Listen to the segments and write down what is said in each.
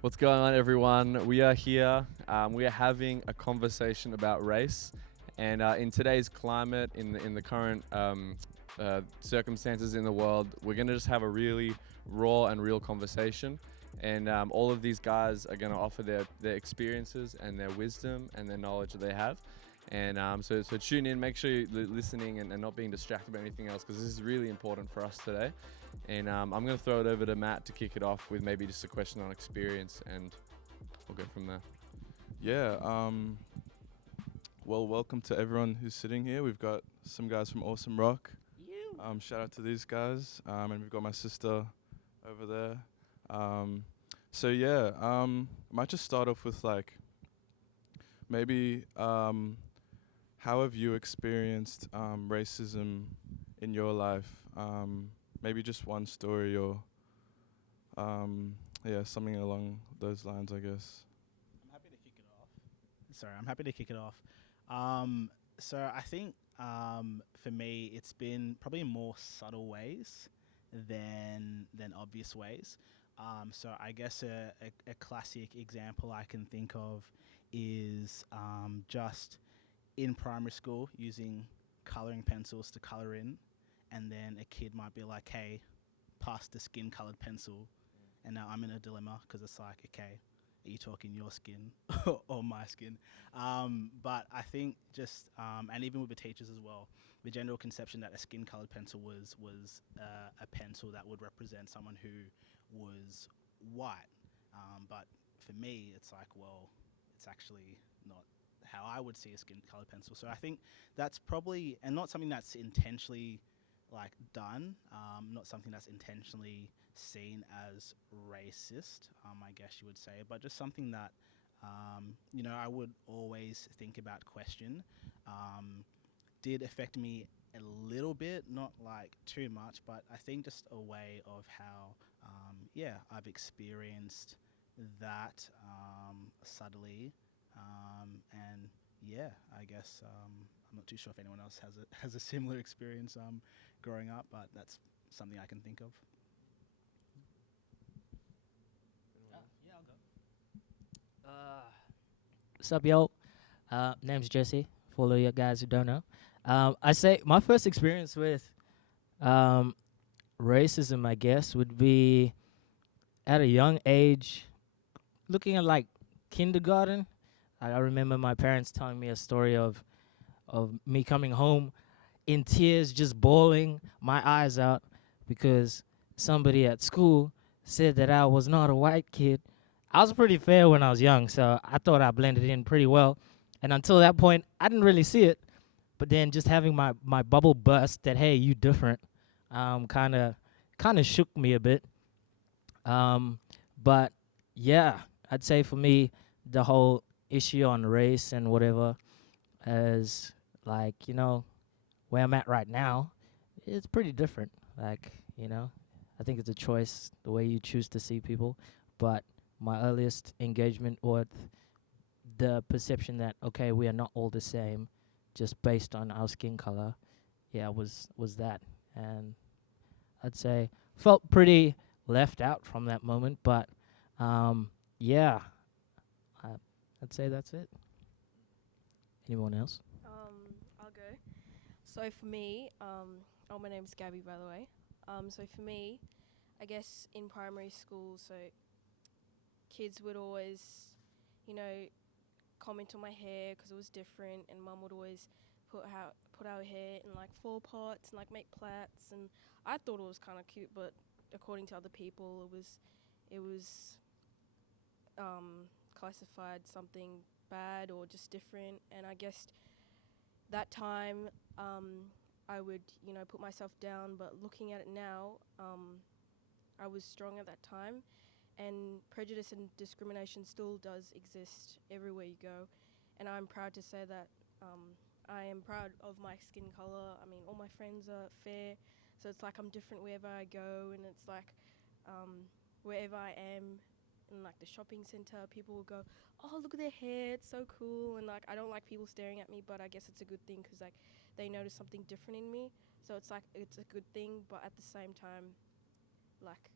What's going on, everyone? We are here. We are having a conversation about race, and in today's climate, in the current circumstances in the world, we're gonna just have a really raw and real conversation. And all of these guys are gonna offer their experiences and their wisdom and their knowledge that they have. And so tune in, make sure you're listening and not being distracted by anything else, because this is really important for us today. And I'm going to throw it over to Matt to kick it off with maybe just a question on experience, and we'll go from there. Yeah. Well, welcome to everyone who's sitting here. We've got some guys from Awesome Rock. Shout out to these guys. And we've got my sister over there. So yeah. I might just start off with like maybe how have you experienced racism in your life? Maybe just one story or yeah, something along those lines, I guess. I'm happy to kick it off. Sorry, I'm happy to kick it off. So I think for me, it's been probably more subtle ways than obvious ways. So I guess a classic example I can think of is just in primary school using coloring pencils to color in, and then a kid might be like, "Hey, pass the skin colored pencil," and now I'm in a dilemma because it's like, okay, are you talking your skin or my skin? But I think just and even with the teachers as well, the general conception that a skin colored pencil was a pencil that would represent someone who was white. But for me, it's like, well, it's actually not how I would see a skin colored pencil. So I think that's probably, and not something that's intentionally like done, not something that's intentionally seen as racist, I guess you would say, but just something that I would always think about, question. Did affect me a little bit, not like too much, but I think just a way of how, I've experienced that subtly, and I guess I'm not too sure if anyone else has a similar experience growing up, but that's something I can think of. Yeah, I'll go. What's up, yo? Name's Jesse. For all of you guys who don't know, I say my first experience with um, racism, I guess, would be at a young age, looking at like kindergarten. I remember my parents telling me a story of me coming home in tears, just bawling my eyes out because somebody at school said that I was not a white kid. I was pretty fair when I was young, so I thought I blended in pretty well. And until that point, I didn't really see it. But then just having my bubble burst that, hey, you different, kind of shook me a bit. Um, but yeah, I'd say for me, the whole issue on race and whatever, as like where I'm at right now, it's pretty different. Like, I think it's a choice the way you choose to see people. But my earliest engagement with the perception that okay, we are not all the same, just based on our skin color, yeah, was that, and I'd say felt pretty left out from that moment. But yeah, I, I'd say that's it. Anyone else? I'll go. So for me, oh, my name's Gabby, by the way. So for me, I guess in primary school, so kids would always, you know, comment on my hair because it was different, and mum would always put our hair in like four parts and like make plaits, and I thought it was kind of cute, but according to other people, it was classified something bad or just different, and I guess that time I would put myself down, but looking at it now, I was strong at that time, and prejudice and discrimination still does exist everywhere you go, and I'm proud to say that I am proud of my skin color. I mean, all my friends are fair, so it's like I'm different wherever I go, and it's like wherever I am in like the shopping center, people will go, "Oh, look at their hair, it's so cool," and like I don't like people staring at me, but I guess it's a good thing because like they notice something different in me, so it's like it's a good thing, but at the same time, like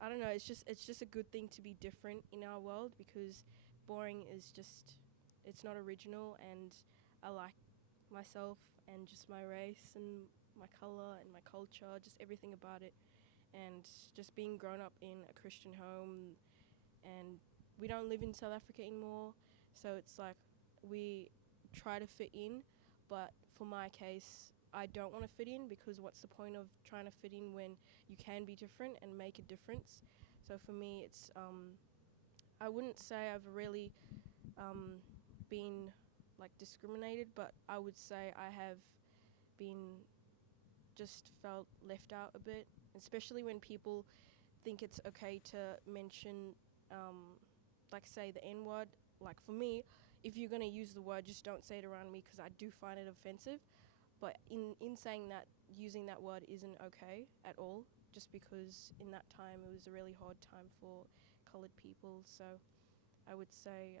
I don't know. It's just a good thing to be different in our world, because boring is just, it's not original, and I like myself and just my race and my color and my culture, just everything about it, and just being grown up in a Christian home, and we don't live in South Africa anymore, so it's like we try to fit in, but for my case, I don't want to fit in, because what's the point of trying to fit in when you can be different and make a difference? So for me, it's I wouldn't say I've really been like discriminated, but I would say I have been just felt left out a bit, especially when people think it's okay to mention, like say the N word. Like for me, if you're gonna use the word, just don't say it around me, because I do find it offensive. But in saying that, using that word isn't okay at all, just because in that time it was a really hard time for coloured people. So I would say,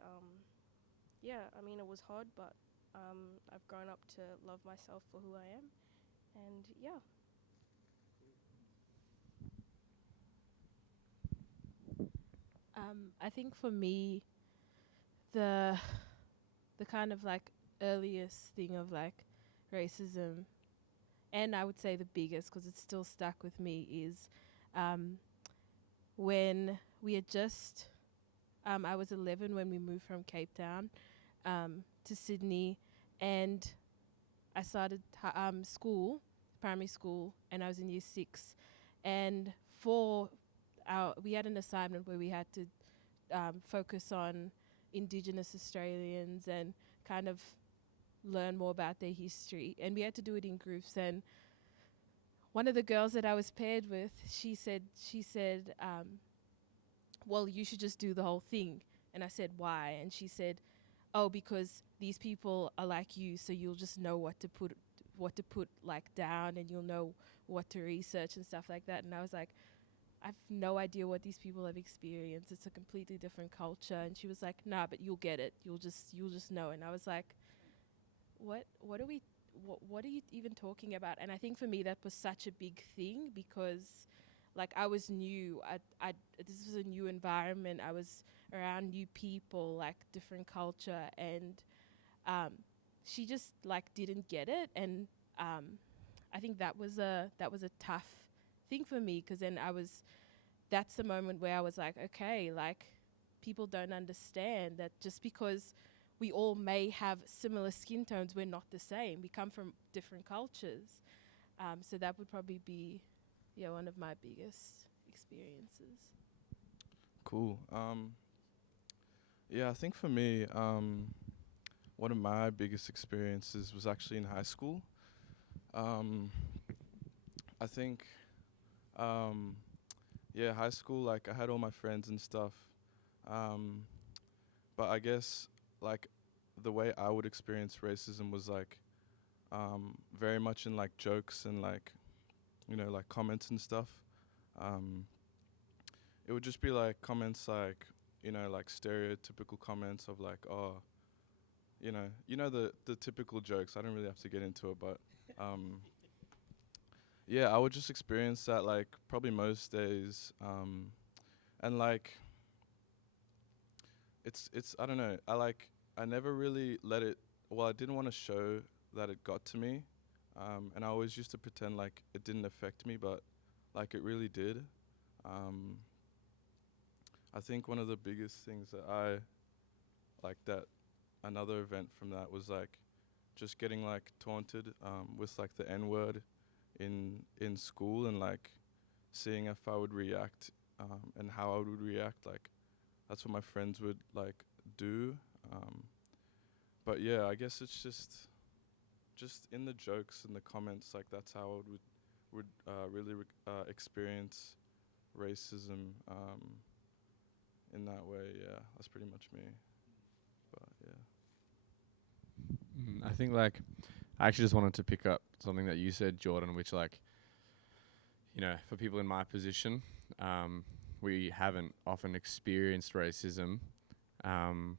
yeah, I mean, it was hard, but I've grown up to love myself for who I am. And yeah. I think for me, the kind of like earliest thing of like racism, and I would say the biggest, because it's still stuck with me, is when we had just I was 11 when we moved from Cape Town to Sydney, and I started school, primary school, and I was in year 6, and we had an assignment where we had to focus on Indigenous Australians and kind of learn more about their history, and we had to do it in groups. And one of the girls that I was paired with, she said, well, you should just do the whole thing. And I said, why? And she said, oh, because these people are like you, so you'll just know what to put like down, and you'll know what to research and stuff like that. And I was like, I've no idea what these people have experienced. It's a completely different culture. And she was like, nah, but you'll get it. You'll just know. And I was like, what are you even talking about? And I think for me that was such a big thing, because like I was new. This was a new environment. I was around new people, like different culture, and she just like didn't get it. And I think that was a tough thing for me, because then that's the moment where I was like, okay, like people don't understand that just because we all may have similar skin tones, we're not the same. We come from different cultures. So that would probably be, one of my biggest experiences. Cool. Yeah, I think for me, one of my biggest experiences was actually in high school. I think, high school, like I had all my friends and stuff. But I guess like the way I would experience racism was like very much in like jokes and like, like comments and stuff. It would just be like comments like, like stereotypical comments of like, oh, the typical jokes. I don't really have to get into it, but yeah, I would just experience that like probably most days. And like it's I don't know, I never really I didn't want to show that it got to me. And I always used to pretend like it didn't affect me, but like it really did. I think one of the biggest things that another event from that was like just getting like taunted with like the N-word in school, and like seeing if I would react and how I would react. Like that's what my friends would like do. But yeah, I guess it's just in the jokes and the comments, like that's how I would really experience racism in that way. Yeah, that's pretty much me. But yeah. I think like I actually just wanted to pick up something that you said, Jordan, which like, for people in my position, we haven't often experienced racism. And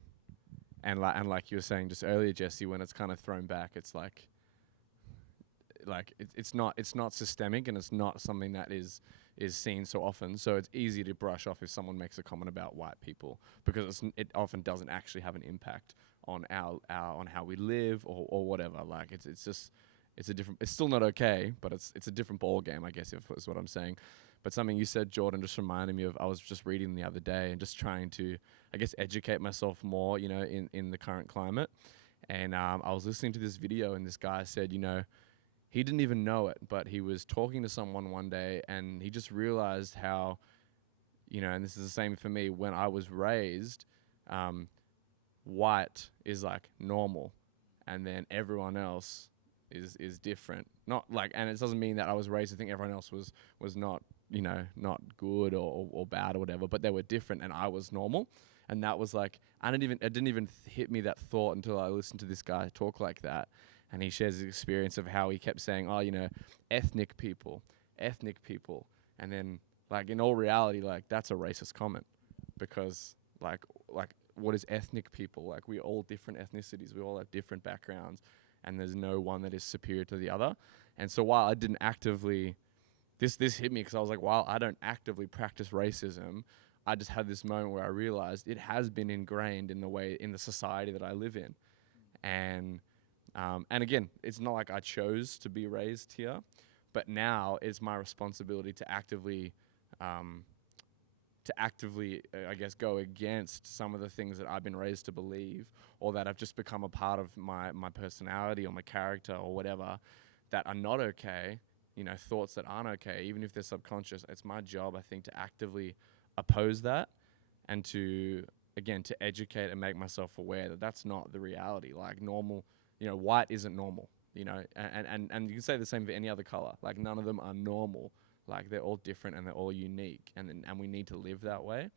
like you were saying just earlier, Jesse, when it's kind of thrown back, it's like it's not systemic, and it's not something that is is seen so often. So it's easy to brush off if someone makes a comment about white people, because it often doesn't actually have an impact on our on how we live or whatever. Like it's just it's a different. It's still not okay, but it's a different ball game, I guess, if is what I'm saying. But something you said, Jordan, just reminded me of. I was just reading the other day and just trying to, I guess, educate myself more, in the current climate. And I was listening to this video, and this guy said, he didn't even know it, but he was talking to someone one day, and he just realized how, and this is the same for me, when I was raised, white is like normal, and then everyone else is different. Not like, and it doesn't mean that I was raised to think everyone else was not, not good or bad or whatever, but they were different, and I was normal. And that was like, it didn't even hit me that thought until I listened to this guy talk like that. And he shares his experience of how he kept saying, ethnic people. And then, like, in all reality, like, that's a racist comment. Because, like, what is ethnic people? Like, we're all different ethnicities. We all have different backgrounds. And there's no one that is superior to the other. And so while I didn't actively... This hit me because I was like, while I don't actively practice racism, I just had this moment where I realized it has been ingrained in the society that I live in. And again, it's not like I chose to be raised here, but now it's my responsibility to actively, I guess, go against some of the things that I've been raised to believe, or that have just become a part of my personality or my character or whatever, that are not okay, thoughts that aren't okay, even if they're subconscious. It's my job, I think, to actively oppose that, and to educate and make myself aware that that's not the reality. Like, normal, white isn't normal, and you can say the same for any other color. Like, none of them are normal. Like, they're all different and they're all unique, and we need to live that way.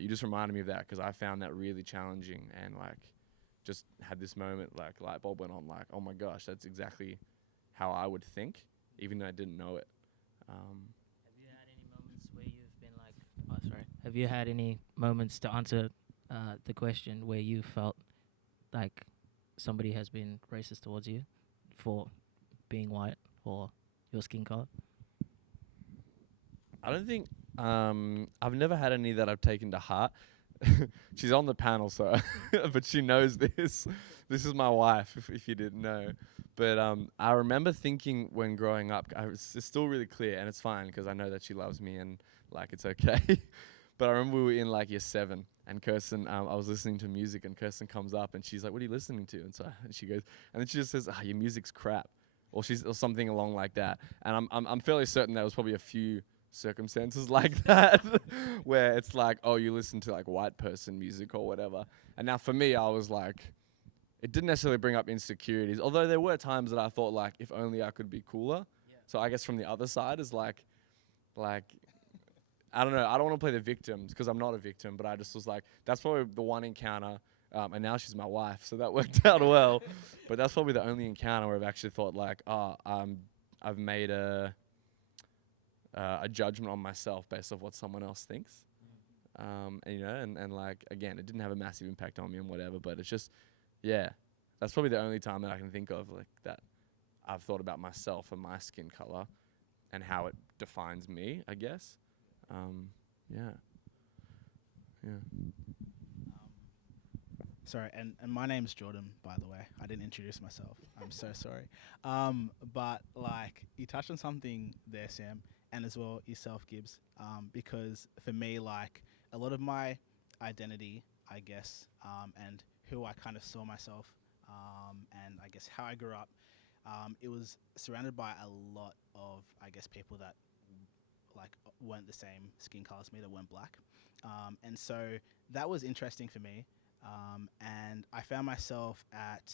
You just reminded me of that, because I found that really challenging, and like just had this moment, like light bulb went on, like, oh my gosh, that's exactly how I would think, even though I didn't know it. Have you had any moments where you've been like, oh, sorry. Have you had any moments, to answer the question, where you felt like somebody has been racist towards you for being white or your skin color? I don't think I've never had any that I've taken to heart. She's on the panel, so but she knows this. This is my wife, if you didn't know. But I remember thinking when growing up, it's still really clear, and it's fine because I know that she loves me and like it's okay. But I remember we were in like year 7, and Kirsten, I was listening to music, and Kirsten comes up and she's like, "What are you listening to?" And she goes, and then she just says, "Your music's crap," or something along like that. And I'm fairly certain there was probably a few circumstances like that where it's like, oh, you listen to like white person music or whatever. And now for me, I was like, it didn't necessarily bring up insecurities, although there were times that I thought, like, if only I could be cooler. Yeah. So I guess from the other side is like I don't know, I don't want to play the victims because I'm not a victim, but I just was like, that's probably the one encounter, and now she's my wife, so that worked out well. But that's probably the only encounter where I've actually thought like, I've made a judgment on myself based off what someone else thinks. And like, again, it didn't have a massive impact on me and whatever, but it's just, yeah, that's probably the only time that I can think of like that I've thought about myself and my skin color and how it defines me, I guess. Yeah. Sorry, and my name's Jordan, by the way. I didn't introduce myself. I'm so sorry. But like, you touched on something there, Sam, and as well yourself, Gibbs. Because for me, like, a lot of my identity, I guess, and who I kind of saw myself, and I guess how I grew up, it was surrounded by a lot of, I guess, people that like weren't the same skin color as me, that weren't black. And so that was interesting for me. And I found myself at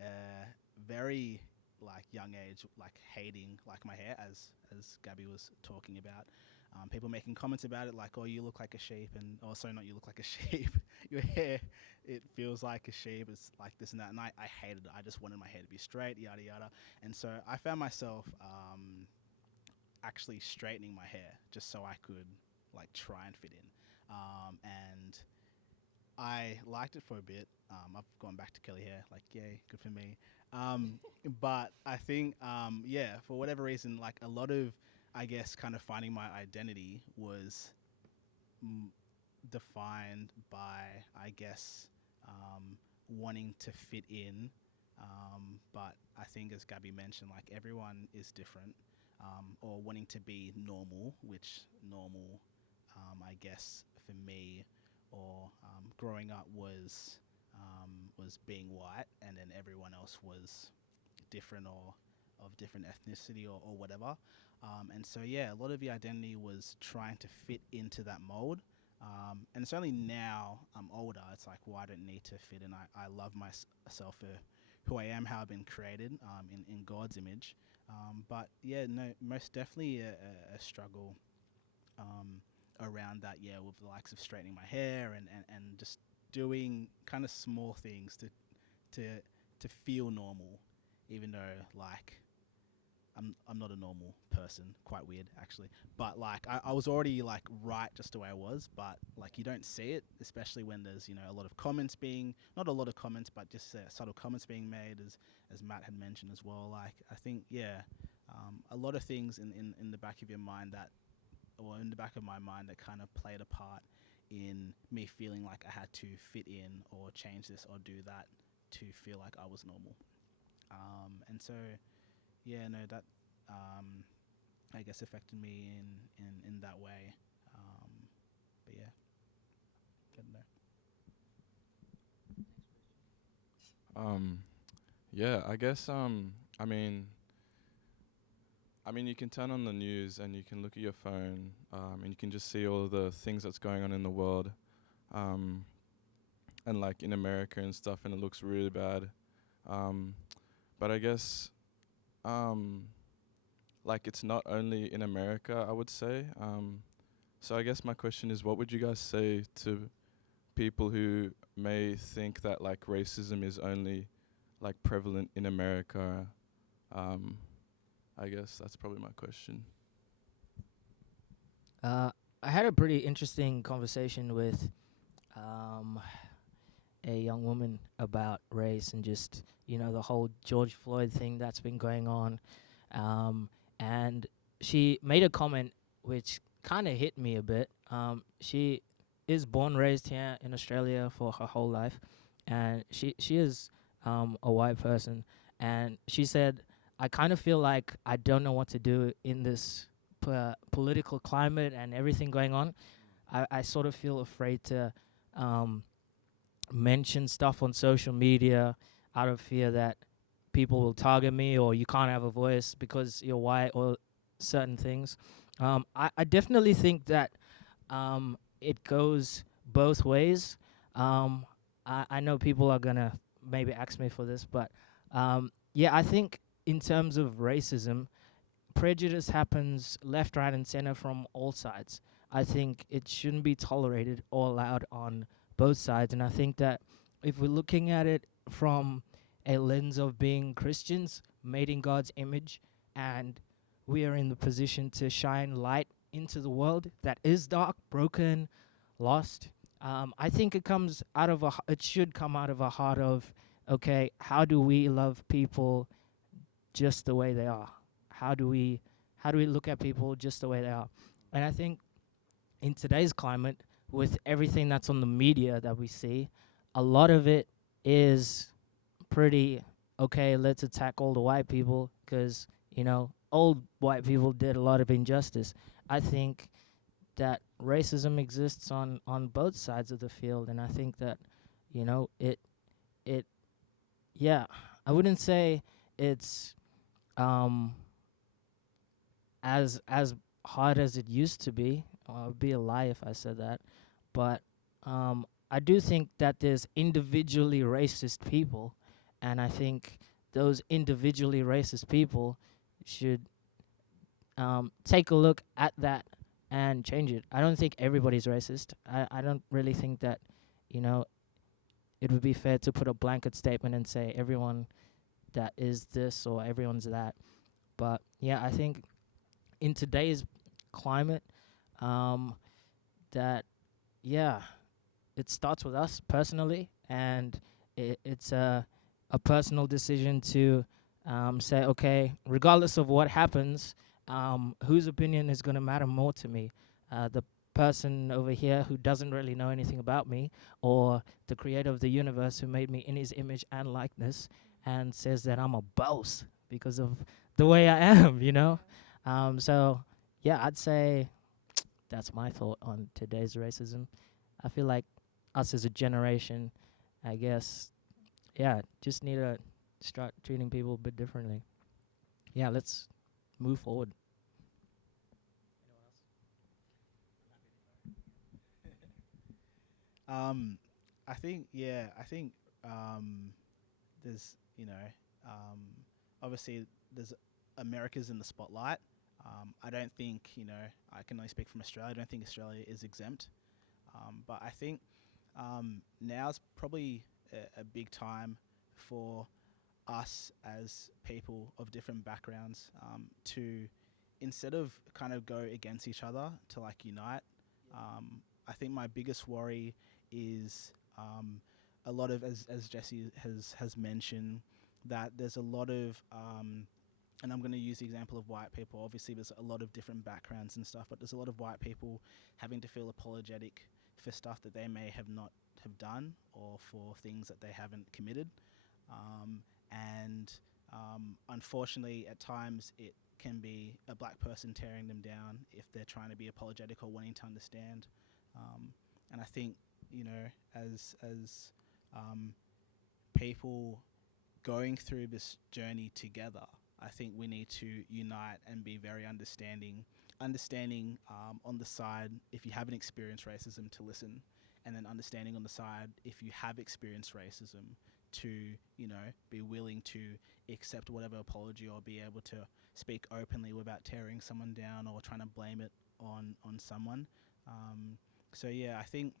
a very like young age, like hating like my hair, as Gabby was talking about. People making comments about it, like, "Oh, you look like a sheep," and also, not you look like a sheep. Your hair, it feels like a sheep. It's like this and that, and I hated it. I just wanted my hair to be straight, yada yada. And so I found myself actually straightening my hair just so I could like try and fit in. And I liked it for a bit. I've gone back to curly hair, like, yay, good for me. But I think, for whatever reason, like a lot of, I guess, kind of finding my identity was defined by, I guess, wanting to fit in. But I think, as Gabby mentioned, like everyone is different, or wanting to be normal, which normal, I guess, for me, or growing up was being white, and then everyone else was different or of different ethnicity or whatever. And so, yeah, a lot of the identity was trying to fit into that mold. And it's only now I'm older, it's like, well, I don't need to fit in. I love myself for who I am, how I've been created in God's image. But yeah, no, most definitely a struggle around that, yeah, with the likes of straightening my hair and just doing kind of small things to feel normal, even though, like, I'm not a normal person. Quite weird, actually. But like I was already like right just the way I was, but like you don't see it, especially when there's, you know, a lot of comments being, not a lot of comments, but just subtle comments being made, as Matt had mentioned as well. Like I think, yeah, a lot of things in the back of your mind that, or in the back of my mind, that kind of played a part in me feeling like I had to fit in or change this or do that to feel like I was normal. And so, yeah, no, that I guess affected me in that way. But yeah, getting there. Yeah, I guess I mean, you can turn on the news and you can look at your phone, and you can just see all of the things that's going on in the world, and like in America and stuff, and it looks really bad. But I guess, like, it's not only in America, I would say. So I guess my question is, what would you guys say to people who may think that like racism is only like prevalent in America? I guess that's probably my question. I had a pretty interesting conversation with a young woman about race and just, you know, the whole George Floyd thing that's been going on. And she made a comment which kind of hit me a bit. She is born, raised here in Australia for her whole life, and she is a white person. And she said, I kind of feel like I don't know what to do in this political climate and everything going on. I sort of feel afraid to mention stuff on social media out of fear that people will target me, or you can't have a voice because you're white, or certain things. I definitely think that it goes both ways. I know people are going to maybe ask me for this, but yeah, I think in terms of racism, prejudice happens left, right, and center from all sides. I think it shouldn't be tolerated or allowed on both sides. And I think that if we're looking at it from a lens of being Christians, made in God's image, and we are in the position to shine light into the world that is dark, broken, lost, I think it comes out of it should come out of a heart of, okay, how do we love people just the way they are? How do we look at people just the way they are? And I think in today's climate, with everything that's on the media that we see, a lot of it is pretty, okay, let's attack all the white people because, you know, old white people did a lot of injustice. I think that racism exists on both sides of the field, and I think that, you know, it yeah, I wouldn't say it's as hard as it used to be. It would be a lie if I said that. But I do think that there's individually racist people, and I think those individually racist people should take a look at that and change it. I don't think everybody's racist. I don't really think that, you know, it would be fair to put a blanket statement and say everyone that is this or everyone's that. But yeah, I think in today's climate, that, yeah, it starts with us personally, and it's a personal decision to say, okay, regardless of what happens, whose opinion is going to matter more to me? The person over here who doesn't really know anything about me, or the creator of the universe who made me in his image and likeness and says that I'm a boss because of the way I am, you know? So, yeah, I'd say that's my thought on today's racism. I feel like us as a generation, I guess, yeah, just need to start treating people a bit differently. Yeah, let's move forward. I think, yeah, I think there's, obviously there's America's in the spotlight. I don't think, I can only speak from Australia. I don't think Australia is exempt. But I think now's probably a big time for us as people of different backgrounds to, instead of kind of go against each other, to like unite. I think my biggest worry is a lot of, as Jesse has mentioned, that there's a lot of and I'm going to use the example of white people. Obviously, there's a lot of different backgrounds and stuff, but there's a lot of white people having to feel apologetic for stuff that they may have not have done, or for things that they haven't committed. And unfortunately, at times, it can be a black person tearing them down if they're trying to be apologetic or wanting to understand. And I think, as people going through this journey together, I think we need to unite and be very understanding. Understanding on the side, if you haven't experienced racism, to listen, and then understanding on the side, if you have experienced racism, to be willing to accept whatever apology, or be able to speak openly without tearing someone down or trying to blame it on someone. So yeah, I think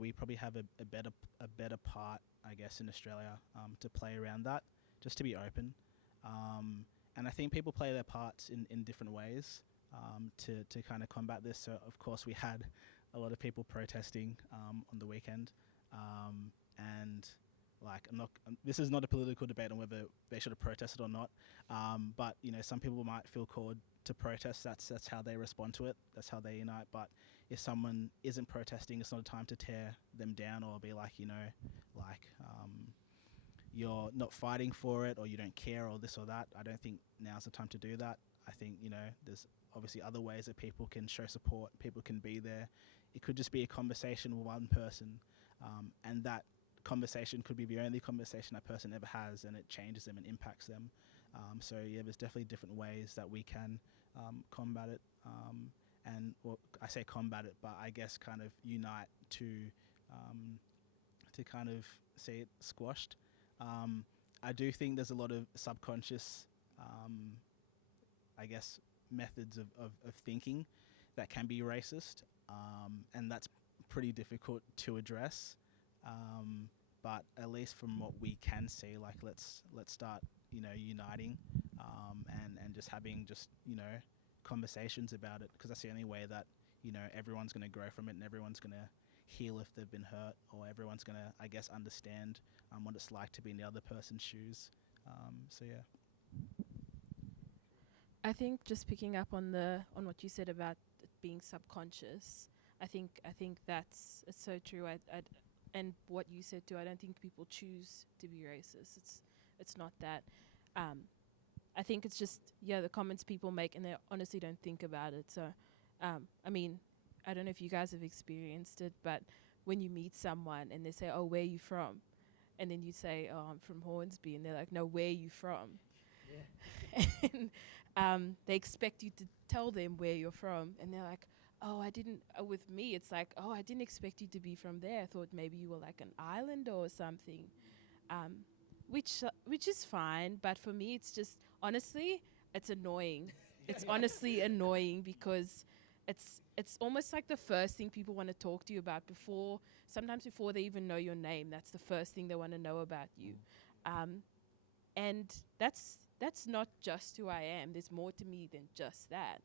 we probably have a better part, I guess, in Australia to play around that, just to be open. And I think people play their parts in different ways to kind of combat this. So of course we had a lot of people protesting on the weekend, and like this is not a political debate on whether they should have protested or not, but some people might feel called to protest. That's how they respond to it. That's how they unite. But if someone isn't protesting, it's not a time to tear them down or be like, you're not fighting for it, or you don't care, or this or that. I don't think now's the time to do that. I think, there's obviously other ways that people can show support, people can be there. It could just be a conversation with one person, and that conversation could be the only conversation that person ever has, and it changes them and impacts them. So yeah, there's definitely different ways that we can combat it. And well, I say combat it, but I guess kind of unite to kind of see it squashed. I do think there's a lot of subconscious, I guess, methods of thinking that can be racist, and that's pretty difficult to address. But at least from what we can see, like let's start, uniting, and just having conversations about it, because that's the only way that everyone's going to grow from it, and everyone's going to heal if they've been hurt, or everyone's going to, I guess, understand what it's like to be in the other person's shoes. So yeah. I think just picking up on what you said about it being subconscious, I think it's so true. And what you said too, I don't think people choose to be racist. It's not that. I think it's just the comments people make, and they honestly don't think about it. So, I mean, I don't know if you guys have experienced it, but when you meet someone and they say, "Oh, where are you from?" and then you say, "Oh, I'm from Hornsby," and they're like, "No, where are you from?" Yeah. And they expect you to tell them where you're from, and they're like, "Oh, I didn't." With me, it's like, "Oh, I didn't expect you to be from there. I thought maybe you were like an islander or something," which is fine. But for me, it's just honestly, it's annoying. It's honestly annoying because it's almost like the first thing people want to talk to you about sometimes before they even know your name. That's the first thing they want to know about you, and that's not just who I am. There's more to me than just that.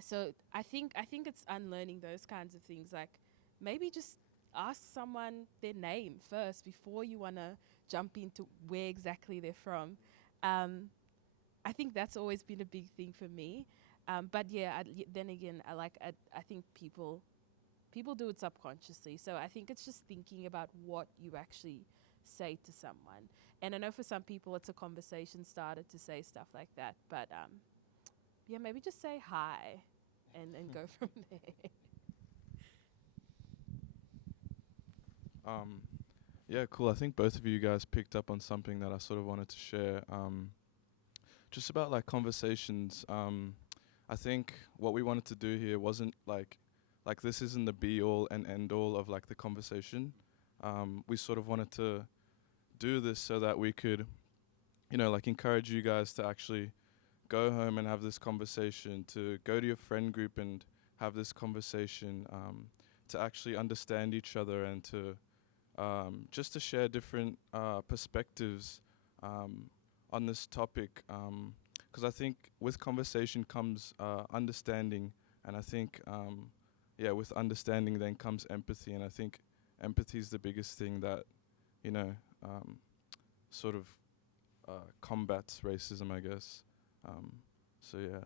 So I think it's unlearning those kinds of things. Like maybe just ask someone their name first before you want to jump into where exactly they're from. I think that's always been a big thing for me. But yeah, then again, I think people do it subconsciously. So I think it's just thinking about what you actually say to someone. And I know for some people it's a conversation starter to say stuff like that. But yeah, maybe just say hi and go from there. Yeah, cool. I think both of you guys picked up on something that I sort of wanted to share. Just about like conversations. I think what we wanted to do here wasn't like this isn't the be all and end all of like the conversation. We sort of wanted to do this so that we could, like encourage you guys to actually go home and have this conversation, to go to your friend group and have this conversation, to actually understand each other and to just to share different perspectives on this topic. Because I think with conversation comes understanding, and I think, with understanding then comes empathy, and I think empathy is the biggest thing that, sort of combats racism, I guess. So yeah.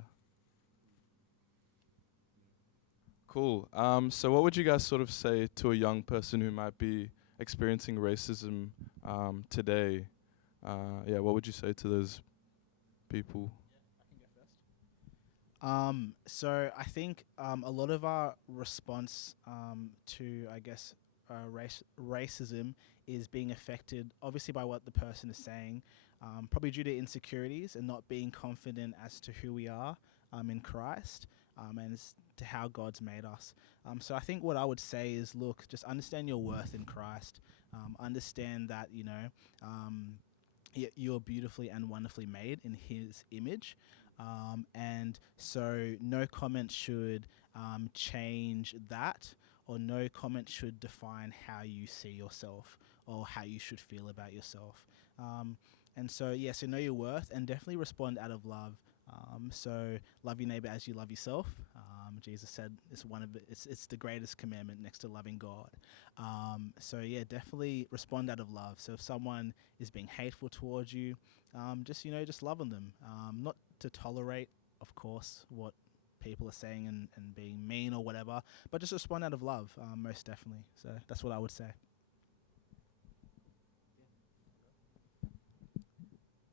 Cool. So what would you guys sort of say to a young person who might be experiencing racism today? What would you say to those people? So I think a lot of our response to, I guess, racism is being affected, obviously, by what the person is saying, probably due to insecurities and not being confident as to who we are in Christ and as to how God's made us. So I think what I would say is, look, just understand your worth in Christ. Understand that, you're beautifully and wonderfully made in His image. And so no comment should change that, or no comment should define how you see yourself or how you should feel about yourself. And so know your worth and definitely respond out of love. So love your neighbor as you love yourself. Jesus said it's the greatest commandment next to loving God. Definitely respond out of love. So if someone is being hateful towards you, just love on them. Not to tolerate, of course, what people are saying and being mean or whatever, but just respond out of love, most definitely. So that's what I would say.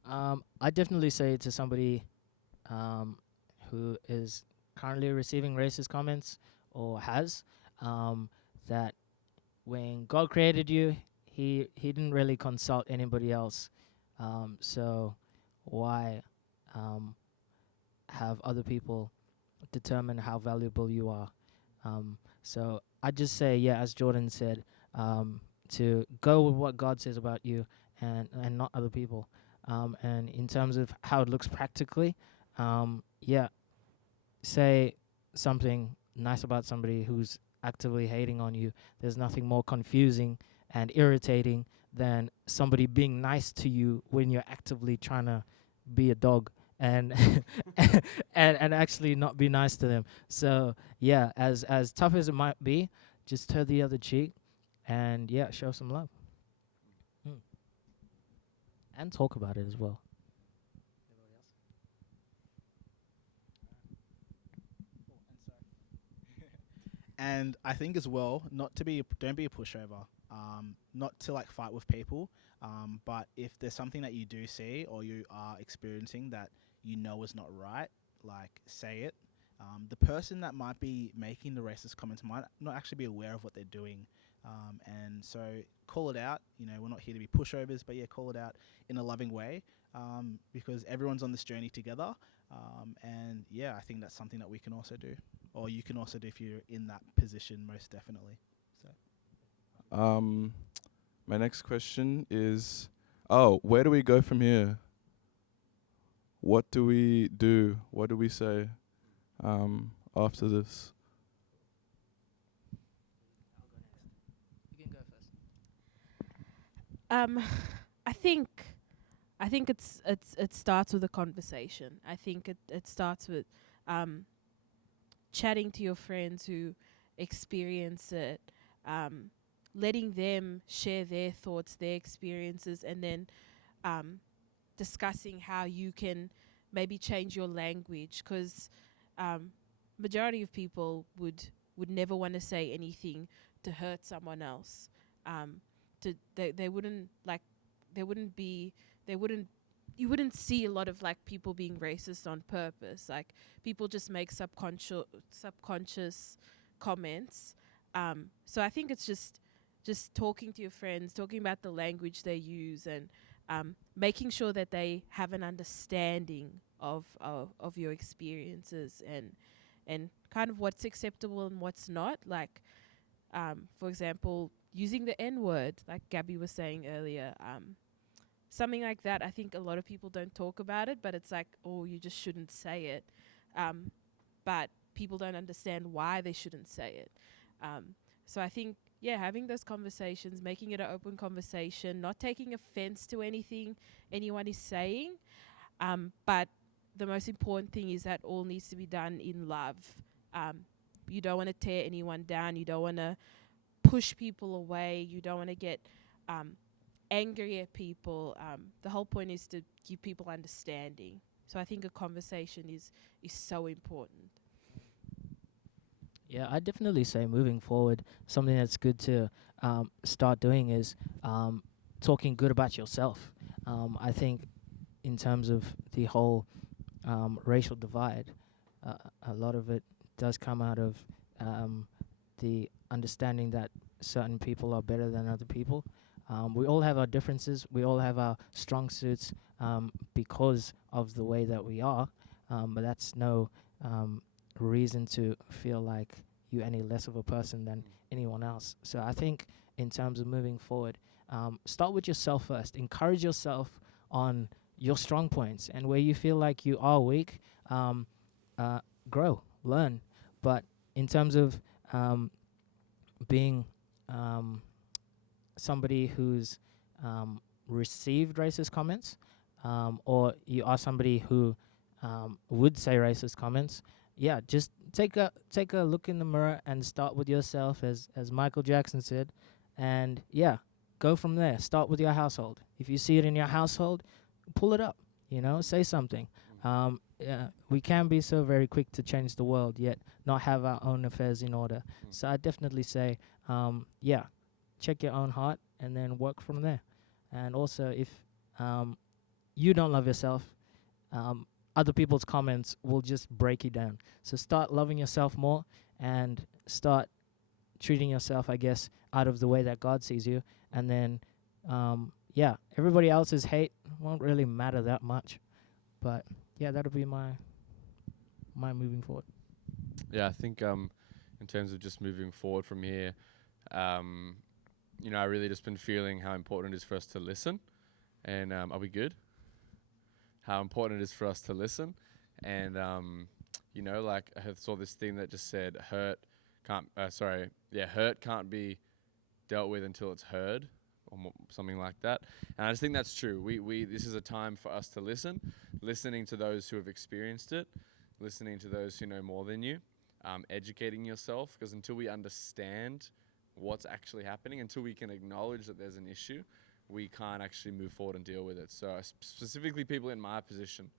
I definitely say to somebody who is currently receiving racist comments or has that when God created you, he didn't really consult anybody else. So why have other people determine how valuable you are? So I just say, as Jordan said, to go with what God says about you and not other people. And in terms of how it looks practically, say something nice about somebody who's actively hating on you. There's nothing more confusing and irritating than somebody being nice to you when you're actively trying to be a dog and and actually not be nice to them. So as tough as it might be, just turn the other cheek and show some love. And talk about it as well. And I think as well, don't be a pushover. Not to like fight with people, but if there's something that you do see or you are experiencing that is not right, like say it. The person that might be making the racist comments might not actually be aware of what they're doing. And so call it out. We're not here to be pushovers, but call it out in a loving way, because everyone's on this journey together. And I think that's something that we can also do, or you can also do if you're in that position, most definitely. So, my next question is, where do we go from here? What do we do? What do we say after this? You can go first. I think it starts with a conversation. I think it starts with chatting to your friends who experience it, letting them share their thoughts, their experiences, and then discussing how you can maybe change your language, because majority of people would never want to say anything to hurt someone else. They wouldn't like, they wouldn't be, they wouldn't, you wouldn't see a lot of like people being racist on purpose. Like, people just make subconscious comments. So I think it's just talking to your friends, talking about the language they use, and making sure that they have an understanding of your experiences, and kind of what's acceptable and what's not. Like, for example, using the N-word, like Gabby was saying earlier, something like that. I think a lot of people don't talk about it, but it's like, oh, you just shouldn't say it. But people don't understand why they shouldn't say it. So I think, yeah, having those conversations, making it an open conversation, not taking offense to anything anyone is saying. But the most important thing is that all needs to be done in love. You don't want to tear anyone down. You don't want to push people away. You don't want to get angry at people. The whole point is to give people understanding. So I think a conversation is so important. Yeah, I definitely say moving forward, something that's good to start doing is talking good about yourself. I think in terms of the whole racial divide, a lot of it does come out of the understanding that certain people are better than other people. We all have our differences. We all have our strong suits because of the way that we are, but that's no reason to feel like you any less of a person than anyone else. So I think in terms of moving forward, start with yourself first. Encourage yourself on your strong points, and where you feel like you are weak, grow, learn. But in terms of being somebody who's received racist comments, or you are somebody who would say racist comments, yeah, just take a look in the mirror and start with yourself, as Michael Jackson said, and yeah, go from there. Start with your household. If you see it in your household, pull it up. Say something. Yeah, we can be so very quick to change the world, yet not have our own affairs in order. So I definitely say, yeah, check your own heart and then work from there. And also, if you don't love yourself, other people's comments will just break you down. So start loving yourself more and start treating yourself, I guess, out of the way that God sees you. And then, yeah, everybody else's hate won't really matter that much. But yeah, that'll be my moving forward. Yeah, I think in terms of just moving forward from here, I really just been feeling how important it is for us to listen. And are we good? How important it is for us to listen. And, like I saw this thing that just said hurt can't be dealt with until it's heard, or something like that. And I just think that's true. This is a time for us to listen, listening to those who have experienced it, listening to those who know more than you, educating yourself, because until we understand what's actually happening, until we can acknowledge that there's an issue, we can't actually move forward and deal with it. So specifically people in my position,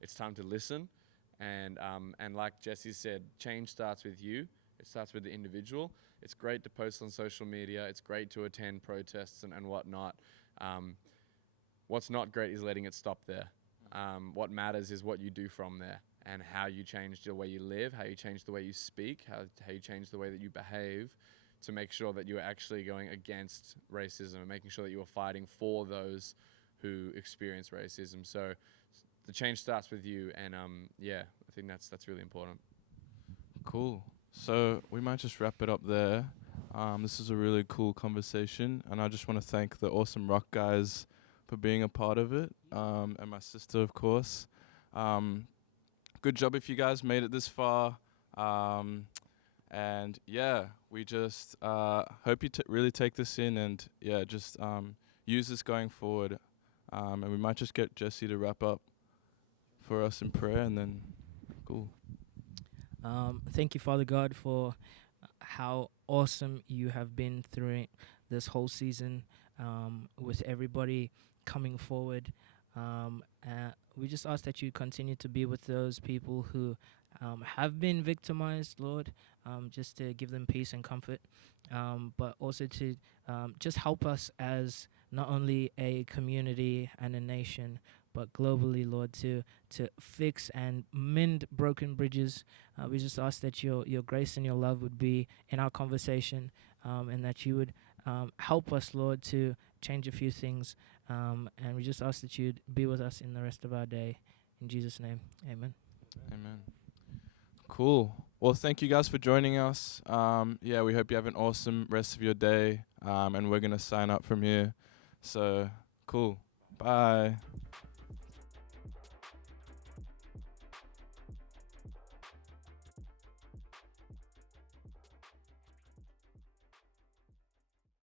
it's time to listen. And like Jesse said, change starts with you. It starts with the individual. It's great to post on social media. It's great to attend protests and whatnot. What's not great is letting it stop there. What matters is what you do from there, and how you change the way you live, how you change the way you speak, how you change the way that you behave, to make sure that you're actually going against racism and making sure that you are fighting for those who experience racism. So the change starts with you, and yeah, I think that's really important. Cool. So we might just wrap it up there. This is a really cool conversation, and I just want to thank the Awesome Rock guys for being a part of it, and my sister, of course. Good job if you guys made it this far. And yeah, we just hope you really take this in, and yeah, just use this going forward. And we might just get Jesse to wrap up for us in prayer, and then cool. Thank you, Father God, for how awesome you have been through this whole season, with everybody coming forward, We just ask that you continue to be with those people who have been victimized, Lord, just to give them peace and comfort, but also to just help us as not only a community and a nation, but globally, Lord, to fix and mend broken bridges. We just ask that your grace and your love would be in our conversation, and that you would help us, Lord, to change a few things. And we just ask that you'd be with us in the rest of our day. In Jesus' name, amen. Amen. Cool. Well, thank you guys for joining us. Yeah, we hope you have an awesome rest of your day. And we're going to sign up from here. So, cool. Bye.